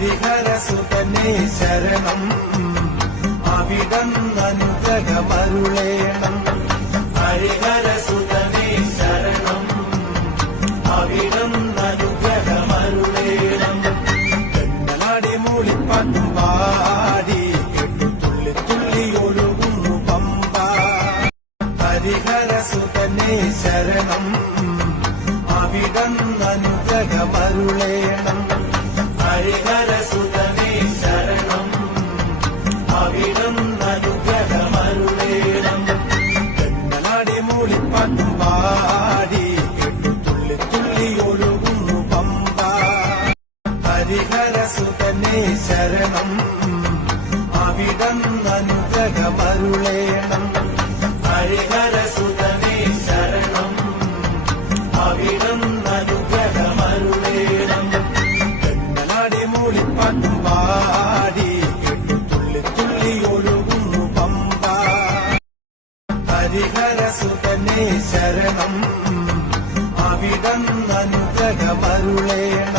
ഹരിഹരസുതനേ ശരണം അവിടന്നനുഗ്രഹമരുളേണം ഹരിഹരസുതനേ ശരണം അവിടന്നനുഗ്രഹമരുളേണം കണ്ണനാടി മൂളിപ്പാട്ടും പാടി കേട്ടു തുള്ളി തുള്ളി ഒഴുകുന്നു പമ്പ ഹരിഹരസുതനേ ശരണം അവിടന്നനുഗ്രഹമരുളേണം ഹരിഹരസുതനേ ശരണം അവിടന്നനുഗ്രഹമരുളേണം കണ്ണനാടി മൂളിപ്പാട്ടും പാടി കേട്ടു തുള്ളി തുള്ളി ഒഴുകുന്നു പമ്പ ഹരിഹരസുതനേ ശരണം അവിടന്നനുഗ്രഹമരുളേണം ഹരിഹരസുതനേ ശരണം അവിടന്നനുഗ്രഹമരുളേണം കണ്ണനാടി മൂളിപ്പാട്ടും പാടി കേട്ടു തുള്ളി തുള്ളി ഒഴുകുന്നു പമ്പ ഹരിഹരസുതനേ ശരണം അവിടന്നനുഗ്രഹമരുളേണം